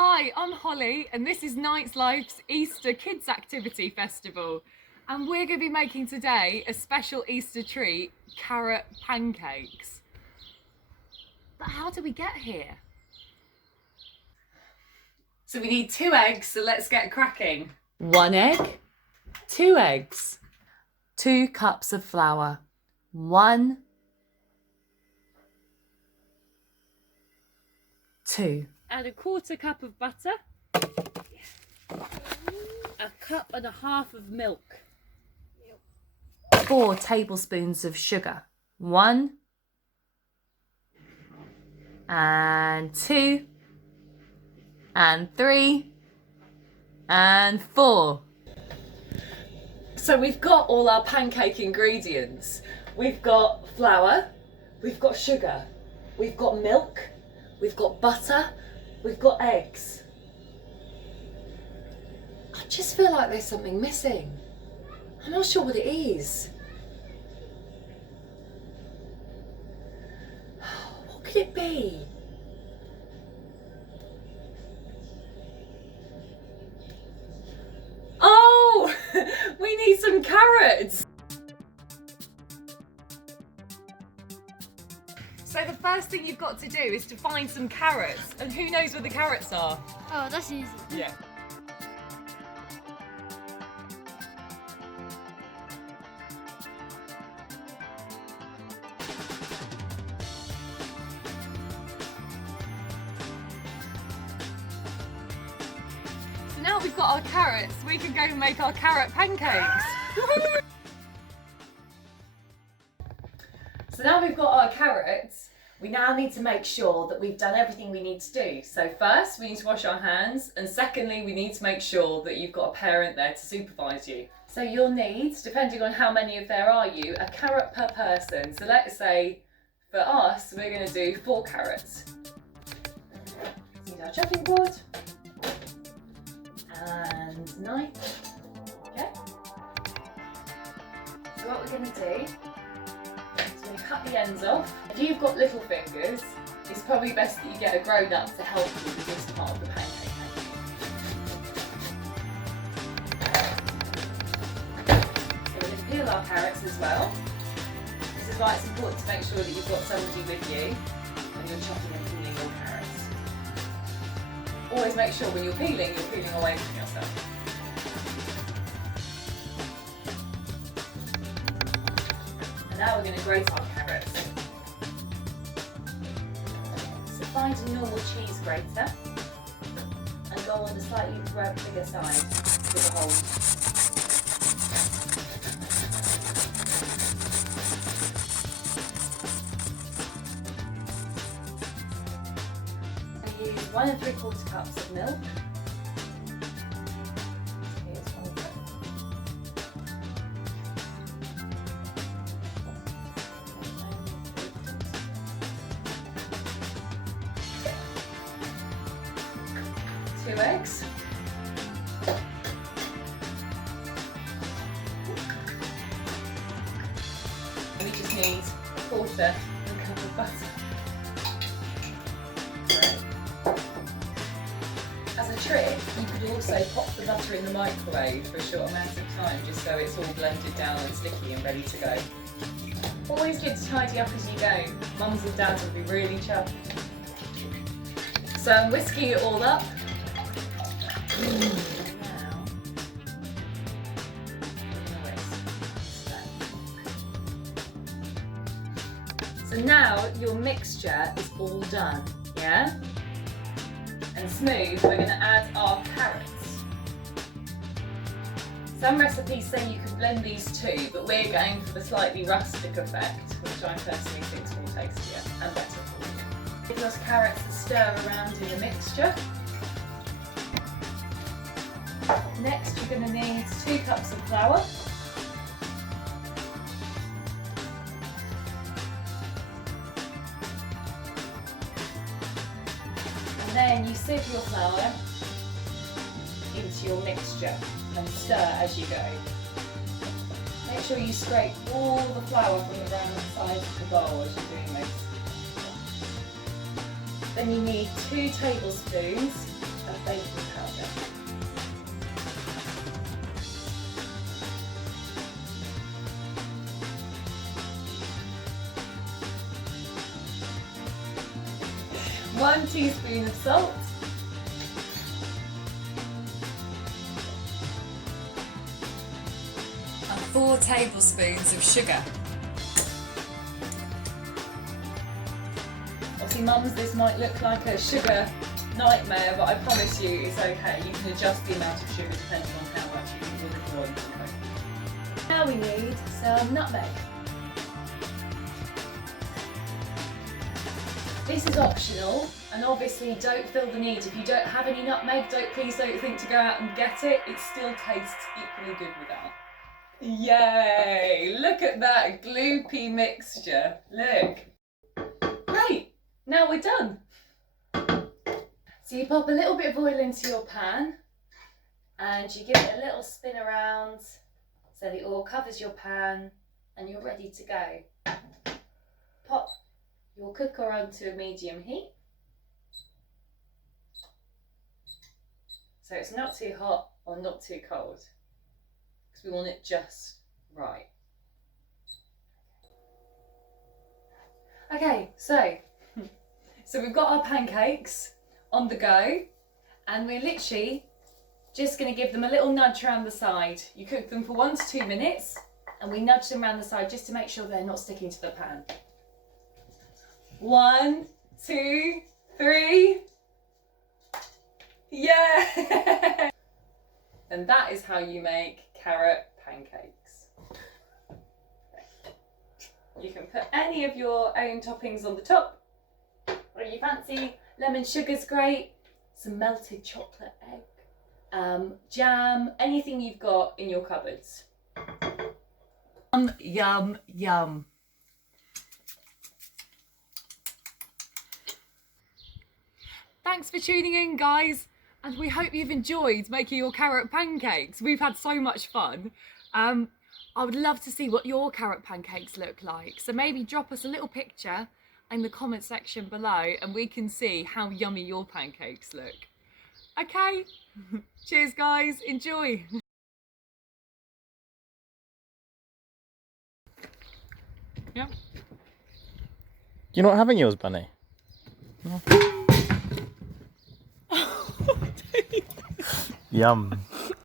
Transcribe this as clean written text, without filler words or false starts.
Hi, I'm Holly and this is Night's Life's Easter Kids Activity Festival, and we're going to be making today a special Easter treat, carrot pancakes. But how do we get here? So we need 2 eggs, so let's get cracking. 1 egg, 2 eggs, 2 cups of flour, 1, 2. Add a 1/4 cup of butter, 1.5 cups of milk, 4 tablespoons of sugar, 1 and 2 and 3 and 4. So we've got all our pancake ingredients. We've got flour, we've got sugar, we've got milk, we've got butter, we've got eggs. I just feel like there's something missing. I'm not sure what it is. What could it be? Oh, we need some carrots. So the first thing you've got to do is to find some carrots, and who knows where the carrots are? Oh, that's easy. Yeah. So now we've got our carrots, we can go and make our carrot pancakes. So now we've got our carrots, we now need to make sure that we've done everything we need to do. So first, we need to wash our hands, and secondly, we need to make sure that you've got a parent there to supervise you. So you'll need, depending on how many of there are you, a carrot per person. So let's say, for us, we're going to do 4 carrots. So need our chopping board and knife. Okay. So what we're going to do, cut the ends off. If you've got little fingers, it's probably best that you get a grown-up to help you with this part of the pancake making. So we're going to peel our carrots as well. This is why it's important to make sure that you've got somebody with you when you're chopping and peeling your carrots. Always make sure when you're peeling away from yourself. Now we're going to grate our carrots. So find a normal cheese grater and go on the slightly bigger side with a hole. I use 1 3/4 cups of milk. 2 eggs. We just need 1/4 cup of butter. As a trick, you could also pop the butter in the microwave for a short amount of time, just so it's all blended down and sticky and ready to go. Always good to tidy up as you go. Mums and dads will be really chuffed. So I'm whisking it all up. So now your mixture is all done, yeah? And smooth, we're going to add our carrots. Some recipes say you can blend these too, but we're going for the slightly rustic effect, which I personally think is more tastier and better for you. Give those carrots a stir around in the mixture. Next, you're going to need 2 cups of flour. And then you sieve your flour into your mixture and stir as you go. Make sure you scrape all the flour from the round sides of the bowl as you're doing this. Then you need 2 tablespoons her baking powder. One teaspoon of salt. And 4 tablespoons of sugar. Obviously, mums, this might look like a sugar nightmare, but I promise you it's okay. You can adjust the amount of sugar depending on how much you want to go. Now we need some nutmeg. This is optional, and obviously don't feel the need. If you don't have any nutmeg, please don't think to go out and get it. It still tastes equally good without. Yay! Look at that gloopy mixture. Look. Great! Now we're done. So you pop a little bit of oil into your pan and you give it a little spin around so the oil covers your pan and you're ready to go. Pop your cooker onto a medium heat. So it's not too hot or not too cold, because we want it just right. Okay, so we've got our pancakes on the go, and we're literally just going to give them a little nudge around the side. You cook them for 1 to 2 minutes, and we nudge them around the side just to make sure they're not sticking to the pan. 1, 2, 3. Yeah! And that is how you make carrot pancakes. You can put any of your own toppings on the top, or you fancy lemon sugar's great, some melted chocolate egg, jam, anything you've got in your cupboards. Yum, yum. Thanks for tuning in, guys, and we hope you've enjoyed making your carrot pancakes. We've had so much fun. I would love to see what your carrot pancakes look like, so maybe drop us a little picture in the comment section below and we can see how yummy your pancakes look. Okay? Cheers, guys. Enjoy. Yep. You're not having yours, Bunny? No. Yum.